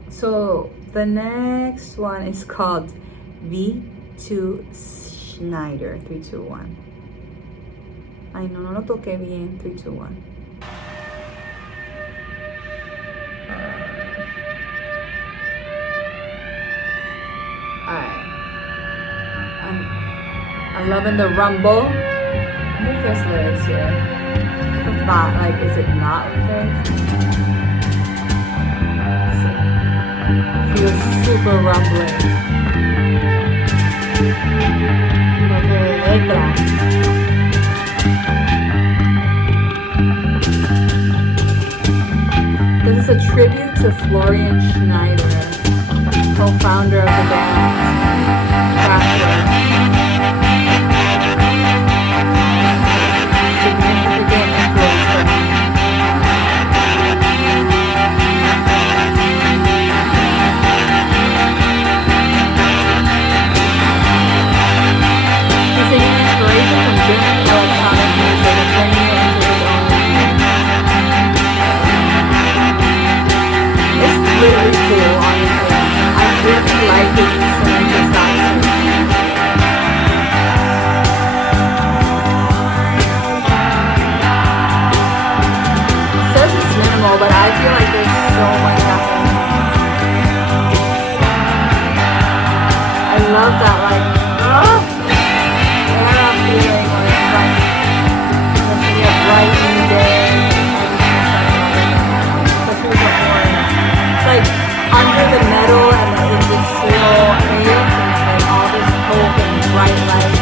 so the next one is called V2 Schneider. 3, 2, 1. Ay, no lo toqué bien. 3, 2, 1. Alright. I'm loving the rumble. I wonder if there's lyrics here. If not, like, is it not with lyrics? Feels super rumbling. Okay, letra. This is a tribute to Florian Schneider, co-founder of the band Kraftwerk. Significant influence for me. He's taking inspiration from German electronic music and turning it into his own language. It's really cool, honestly. I really like his instrumental sounds. But I feel like there's so much happening. I love that like era feeling when it's like it's gonna be a bright new day and especially the orange. It's like under the metal and the industrial age, it's like all this hope and bright light.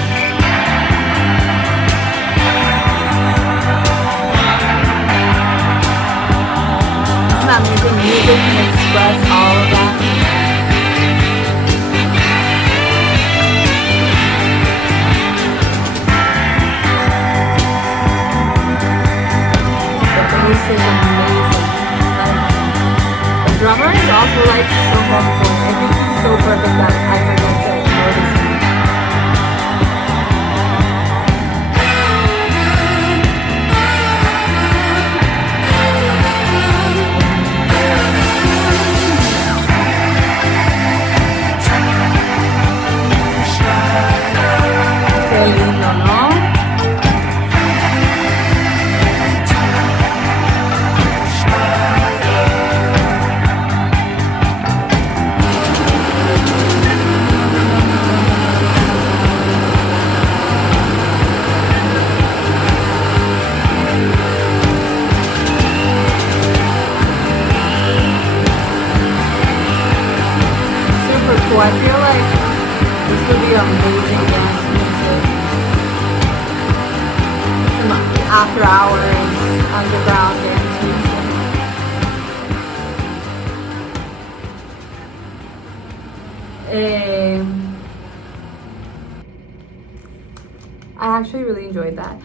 Music can express all of that. The bass is amazing. Like, the drummer is also like so wonderful. I think he's so perfect that I forget to notice him. I feel like this would be amazing dance music. Some after hours, underground dance music. I actually really enjoyed that.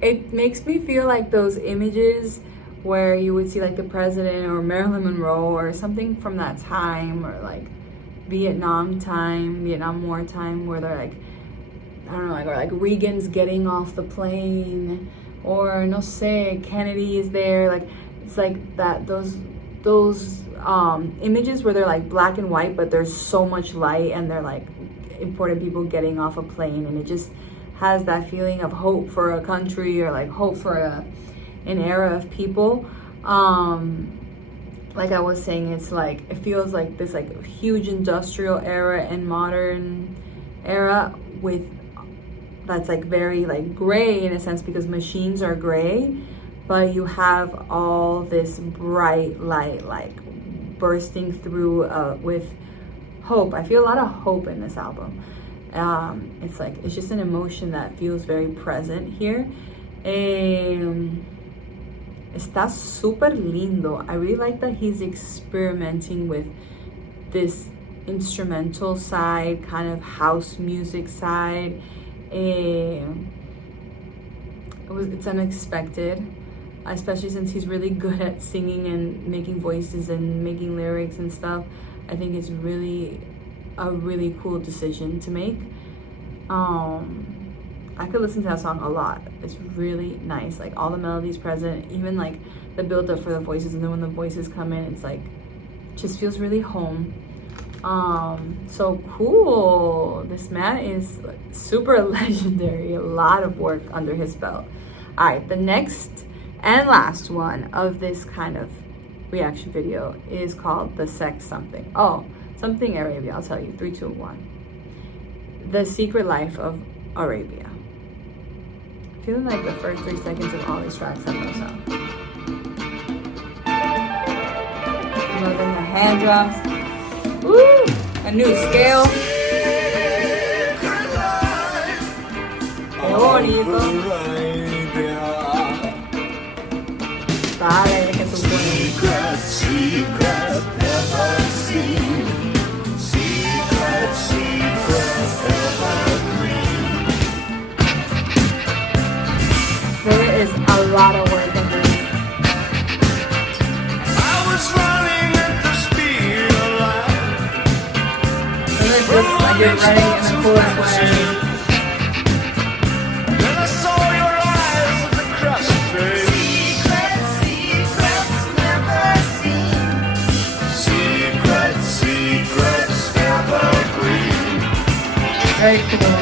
It makes me feel like those images where you would see like the president or Marilyn Monroe or something from that time, or like Vietnam War time, where they're like, I don't know, like, or like Reagan's getting off the plane, or no sé, Kennedy is there. Like, it's like that, those images where they're like black and white, but there's so much light, and they're like important people getting off a plane, and it just has that feeling of hope for a country, or like hope for an era of people. Like I was saying, it's like, it feels like this like huge industrial era and modern era with, that's like very like gray in a sense, because machines are gray, but you have all this bright light like bursting through with hope. I feel a lot of hope in this album. It's like, it's just an emotion that feels very present here. Está súper lindo. I really like that he's experimenting with this instrumental side, kind of house music side. It's unexpected, especially since he's really good at singing and making voices and making lyrics and stuff. I think it's really a really cool decision to make. I could listen to that song a lot. It's really nice, like all the melodies present, even like the build up for the voices, and then when the voices come in, it's like, just feels really home. So cool. This man is super legendary. A lot of work under his belt. All right, the next and last one of this kind of reaction video is called The Sex Something. Oh, something Arabia. I'll tell you. 3, 2, 1. The Secret Life of Arabia. Feeling like the first 3 seconds of all these tracks have no sound. Loving the hand drums. Woo! A new scale. Qué bonito. Dale, que tú puedes. Secret, never seen. Secret, evergreen. There is a lot of work in this. I was running at the speed of light. Isn't it just like you're running in the coolest way? Then I saw your eyes with the crushed face. Secrets never seen. Secrets evergreen. Very cool.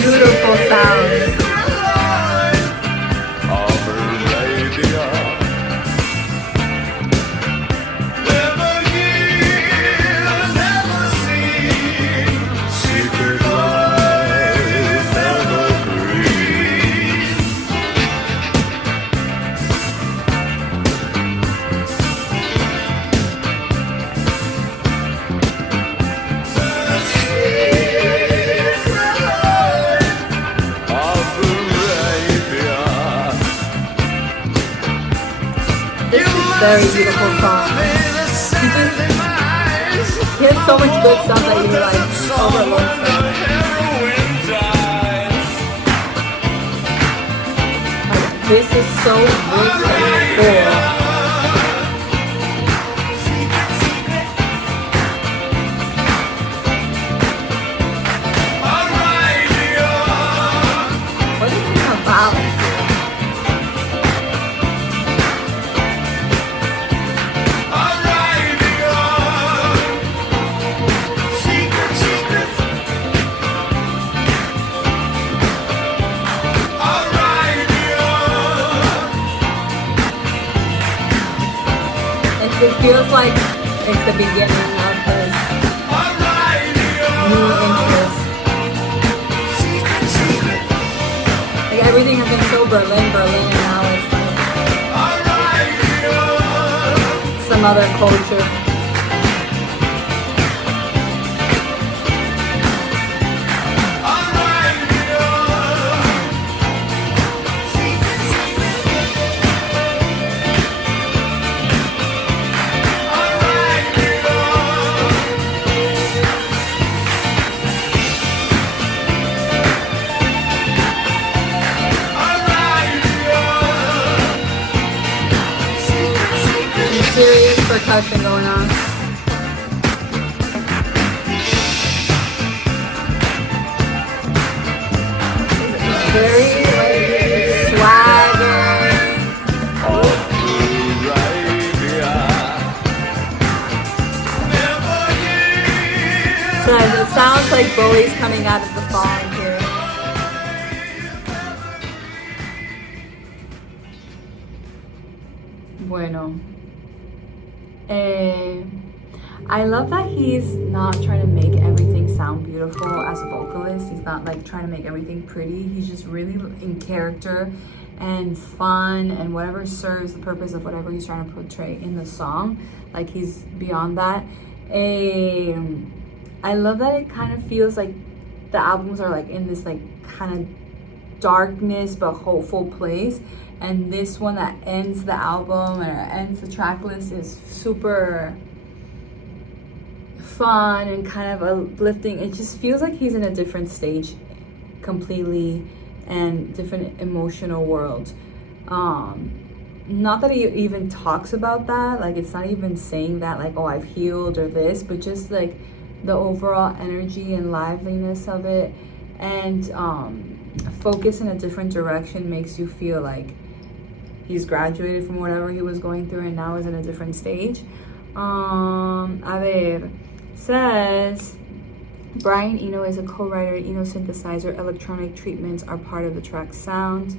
Beautiful sound. Very beautiful song. He has so much good stuff that you like overlook stuff. Like, this is so rich and cool. What is it about? It feels like it's the beginning of his new interest. Like, everything has been so Berlin, and now it's like some other culture. percussion going on. Very like swagger. So it sounds like Bowie's coming out of the fog here. Bueno. I love that he's not trying to make everything sound beautiful as a vocalist. He's not like trying to make everything pretty. He's just really in character and fun and whatever serves the purpose of whatever he's trying to portray in the song. Like he's beyond that. I love that it kind of feels like the albums are like in this like kind of darkness but hopeful place. And this one that ends the album or ends the track list is super fun and kind of uplifting. It just feels like he's in a different stage completely and different emotional world. Not that he even talks about that, like it's not even saying that like, oh, I've healed or this, but just like the overall energy and liveliness of it and focus in a different direction makes you feel like he's graduated from whatever he was going through and now is in a different stage. A ver, says Brian Eno is a co-writer. Eno synthesizer electronic treatments are part of the track's sound.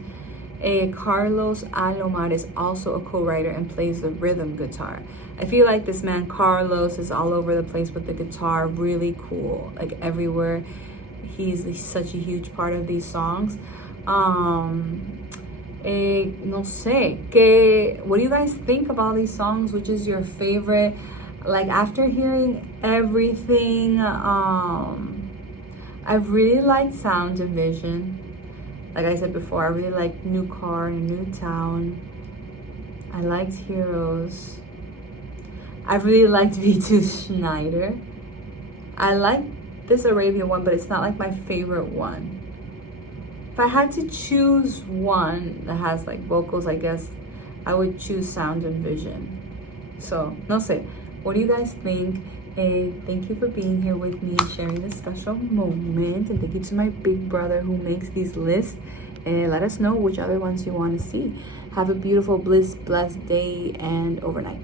Carlos Alomar is also a co-writer and plays the rhythm guitar. I feel like this man Carlos is all over the place with the guitar, really cool, like everywhere. He's such a huge part of these songs. No sé, what do you guys think of all these songs? Which is your favorite? Like after hearing everything, I really liked Sound and Vision. Like I said before, I really liked New Car and New Town. I liked Heroes. I really liked V2 Schneider. I like this Arabian one, but it's not like my favorite one. If I had to choose one that has like vocals, I guess I would choose Sound and Vision. So, no sé. What do you guys think? Thank you for being here with me and sharing this special moment. And thank you to my big brother who makes these lists. Let us know which other ones you want to see. Have a beautiful, blessed day and overnight.